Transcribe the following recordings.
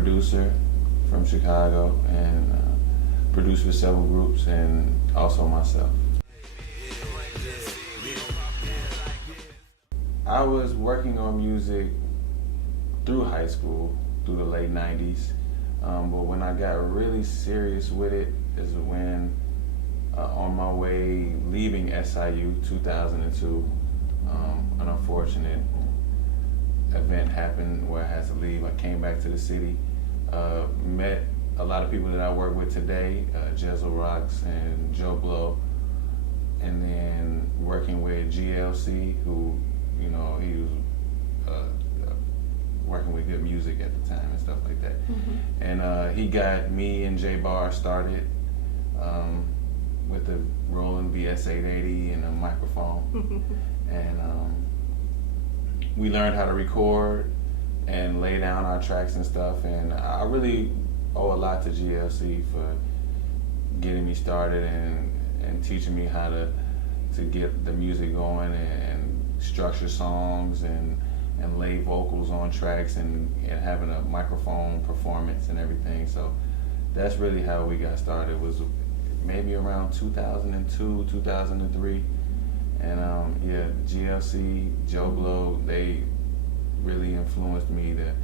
producer from Chicago and produced for several groups and also myself. I was working on music through high school, through the late 90s, but when I got really serious with it is when on my way leaving SIU 2002, an unfortunate event happened where I had to leave. I came back to the city, met a lot of people that I work with today, Jezel Rocks and Joe Blow, and then working with GLC, who, you know, he was working with good music at the time and stuff like that. Mm-hmm. And he got me and J Bar started with the Roland VS880 and a microphone. And we learned how to record and lay down our tracks and stuff. And I really owe a lot to GLC for getting me started and teaching me how to get the music going and structure songs and lay vocals on tracks and having a microphone performance and everything. So that's really how we got started. It was maybe around 2002, 2003. And yeah, GLC, Joe Blow, they really influenced me to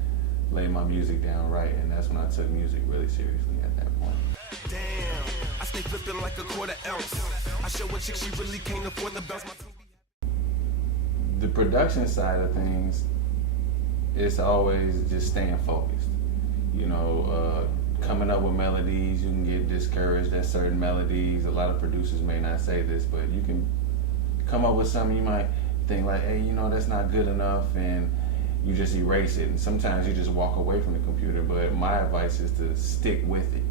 lay my music down right, and that's when I took music really seriously at that point. Damn, I stay flipping like a quarter ounce. I show a chick she really can't afford the bounce. The production side of things, it's always just staying focused. You know, coming up with melodies, you can get discouraged at certain melodies. A lot of producers may not say this, but you can come up with something you might think like, hey, you know, that's not good enough, and you just erase it. And sometimes you just walk away from the computer, but my advice is to stick with it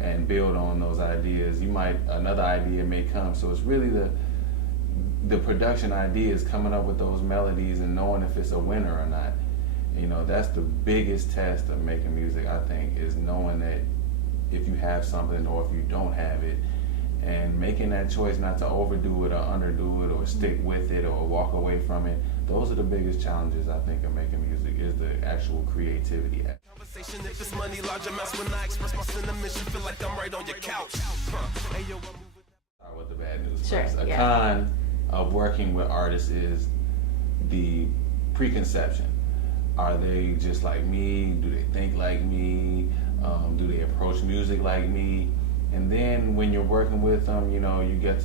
and build on those ideas. Another idea may come. So it's really the production ideas, coming up with those melodies and knowing if it's a winner or not. You know, that's the biggest test of making music, I think, is knowing that if you have something or if you don't have it, and making that choice not to overdo it or underdo it or stick with it or walk away from it. Those are the biggest challenges, I think, of making music, is the actual creativity. Conversation, if it's money, large amounts, when I express my sentiments, you feel like I'm right on your couch. Hey, yo, Start with the bad news Sure, first. A yeah. con of working with artists is the preconception. Are they just like me? Do they think like me? Do they approach music like me? And then when you're working with them, you know, you get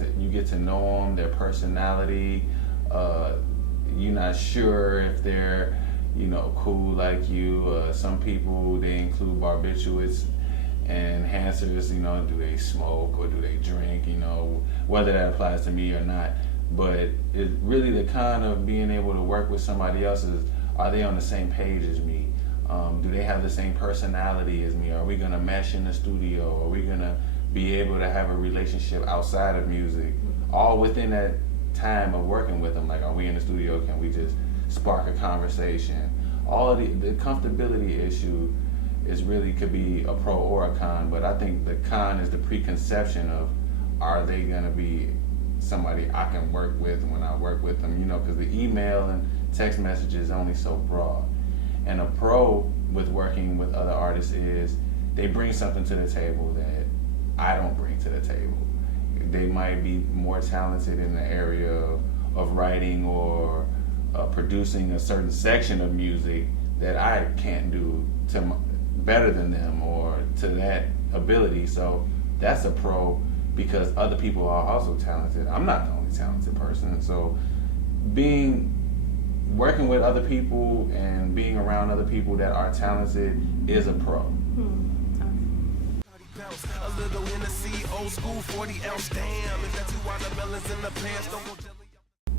to know them, their personality. You're not sure if they're, you know, cool like you. Some people, they include barbiturates and enhancers. You know, do they smoke or do they drink? You know, whether that applies to me or not. But it really, the kind of being able to work with somebody else is, are they on the same page as me? Do they have the same personality as me? Are we gonna mesh in the studio? Are we gonna be able to have a relationship outside of music? All within that time of working with them. Like, are we in the studio? Can we just spark a conversation? All of the comfortability issue is really, could be a pro or a con, but I think the con is the preconception of, are they gonna be somebody I can work with when I work with them? You know, because the email and text message is only so broad. And a pro with working with other artists is they bring something to the table that I don't bring to the table. They might be more talented in the area of writing or producing a certain section of music that I can't do better than them or to that ability. So that's a pro, because other people are also talented. I'm not the only talented person. So working with other people and being around other people that are talented is a pro. a little Hennessy, old school 40 ounce. Damn, if that's two watermelons in the pants, don't go jelly.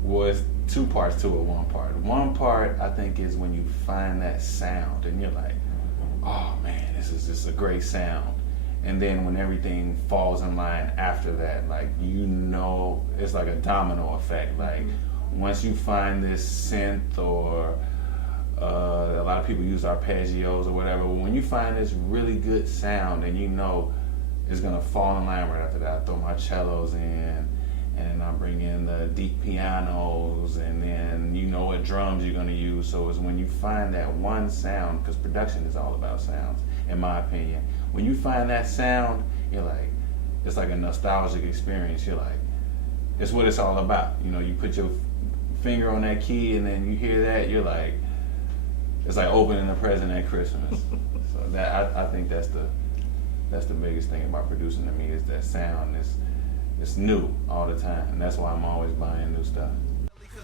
Well, it's two parts to it, one part. One part, I think, is when you find that sound and you're like, oh man, this is just a great sound. And then when everything falls in line after that, like, you know, it's like a domino effect. Like, once you find this synth or a lot of people use arpeggios or whatever, but when you find this really good sound and you know it's gonna fall in line right after that, I throw my cellos in and I bring in the deep pianos, and then you know what drums you're gonna use. So it's when you find that one sound, because production is all about sounds, in my opinion. When you find that sound, you're like, it's like a nostalgic experience. You're like, it's what it's all about. You know, you put your finger on that key, and then you hear that, you're like, it's like opening a present at Christmas. So that I think that's the biggest thing about producing to me, is that sound is, it's new all the time, and that's why I'm always buying new stuff.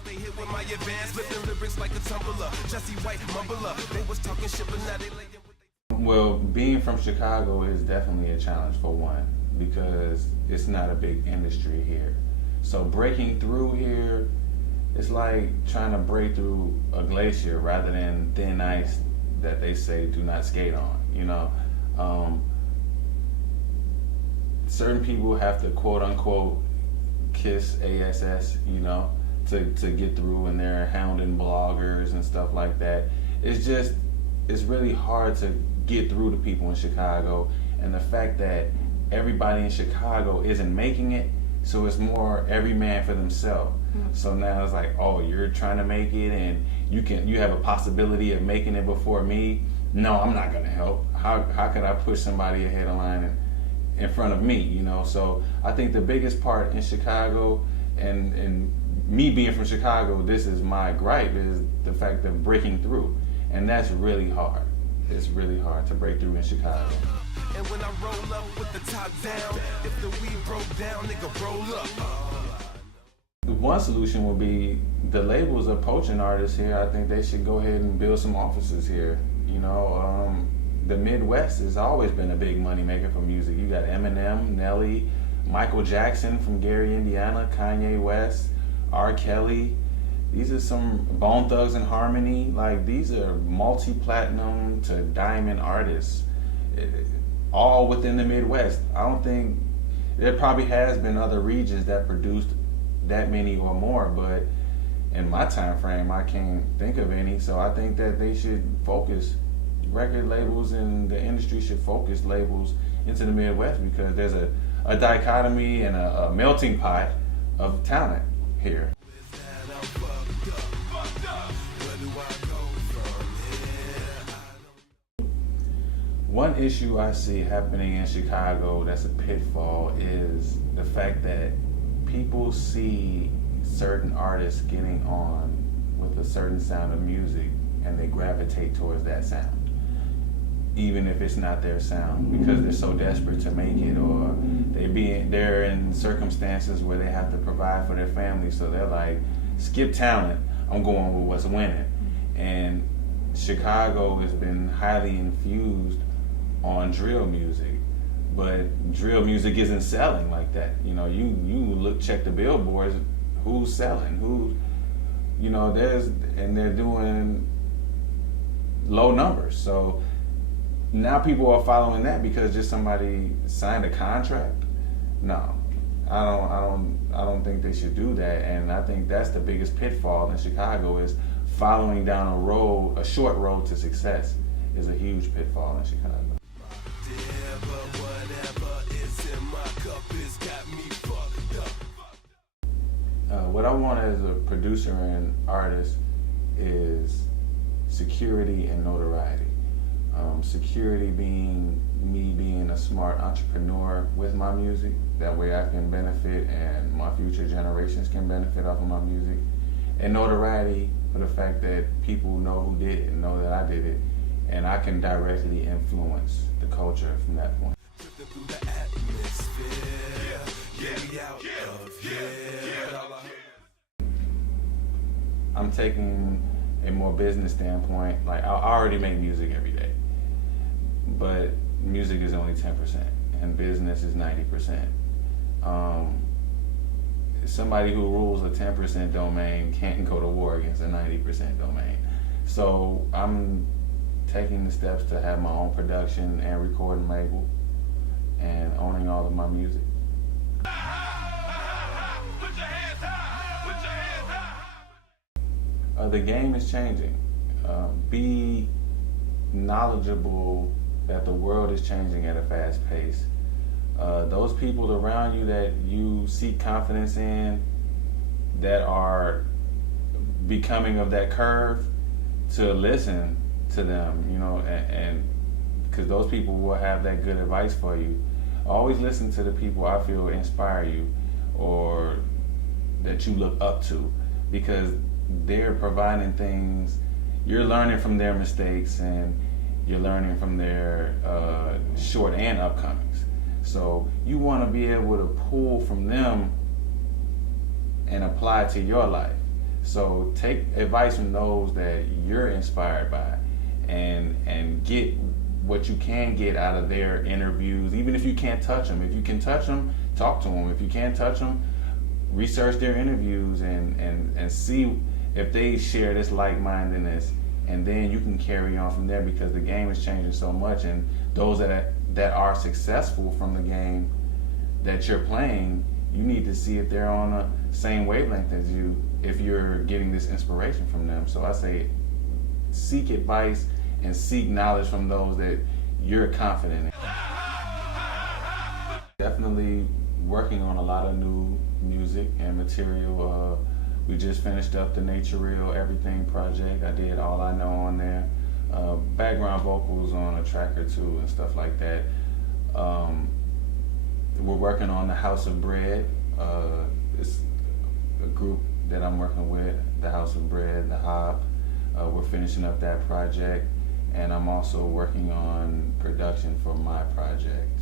They hit with my advance, flipping lyrics like a tumbler. Jesse White mumbler. They was talking shit, but now they layin' with Well, being from Chicago is definitely a challenge, for one, because it's not a big industry here. So breaking through here, it's like trying to break through a glacier rather than thin ice that they say do not skate on, you know. Certain people have to quote unquote kiss ASS, you know, to get through, and they're hounding bloggers and stuff like that. It's really hard to get through to people in Chicago, and the fact that everybody in Chicago isn't making it, so it's more every man for themselves. So now it's like, oh, you're trying to make it, and you have a possibility of making it before me. No, I'm not gonna help. How could I push somebody ahead of line in front of me, you know? So I think the biggest part in Chicago, and me being from Chicago, this is my gripe, is the fact of breaking through, and that's really hard. It's really hard to break through in Chicago. And when I roll up with the top down, if the weed broke down, nigga roll up. One solution would be the labels are poaching artists here. I think they should go ahead and build some offices here. You know, the Midwest has always been a big money maker for music. You got Eminem, Nelly, Michael Jackson from Gary, Indiana, Kanye West, R. Kelly. These are some Bone Thugs and Harmony. Like, these are multi-platinum to diamond artists, all within the Midwest. I don't think, there probably has been other regions that produced that many or more, but in my time frame, I can't think of any. So I think that they should focus, record labels and the industry should focus labels into the Midwest, because there's a dichotomy and a melting pot of talent here. One issue I see happening in Chicago that's a pitfall is the fact that people see certain artists getting on with a certain sound of music, and they gravitate towards that sound, even if it's not their sound, because they're so desperate to make it, or they're in circumstances where they have to provide for their family, so they're like, skip talent, I'm going with what's winning. And Chicago has been highly infused on drill music, but drill music isn't selling like that. You know, you check the billboards, who's selling, and they're doing low numbers. So now people are following that because just somebody signed a contract. No, I don't think they should do that. And I think that's the biggest pitfall in Chicago, is following down a short road to success is a huge pitfall in Chicago. What I want as a producer and artist is security and notoriety. Security being me being a smart entrepreneur with my music. That way I can benefit and my future generations can benefit off of my music. And notoriety for the fact that people know who did it and know that I did it, and I can directly influence the culture from that point. I'm taking a more business standpoint. Like, I already make music every day, but music is only 10% and business is 90%. Somebody who rules a 10% domain can't go to war against a 90% domain. So I'm taking the steps to have my own production and recording label and owning all of my music. The game is changing. Be knowledgeable that the world is changing at a fast pace. those people around you that you seek confidence in, that are becoming of that curve, to listen to them, you know, and because those people will have that good advice for you. Always listen to the people I feel inspire you or that you look up to, because they're providing things. You're learning from their mistakes and you're learning from their short and upcomings. So you want to be able to pull from them and apply it to your life. So take advice from those that you're inspired by, and get what you can get out of their interviews. Even if you can't touch them, if you can touch them, talk to them. If you can't touch them, research their interviews and see if they share this like-mindedness, and then you can carry on from there, because the game is changing so much, and those that are successful from the game that you're playing, you need to see if they're on the same wavelength as you, if you're getting this inspiration from them. So I say seek advice and seek knowledge from those that you're confident in. Definitely working on a lot of new music and material. We just finished up the Nature Real Everything project. I did All I Know on there. Background vocals on a track or two and stuff like that. We're working on the House of Bread. It's a group that I'm working with, the House of Bread, the Hop. We're finishing up that project, and I'm also working on production for my project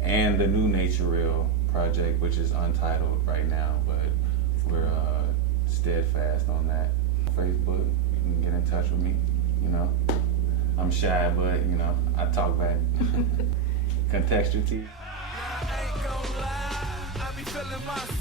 and the new Nature Real project, which is untitled right now, but we're steadfast on that. Facebook, you can get in touch with me. You know, I'm shy, but you know, I talk back. Contextual T. I ain't gonna lie, I be feeling myself.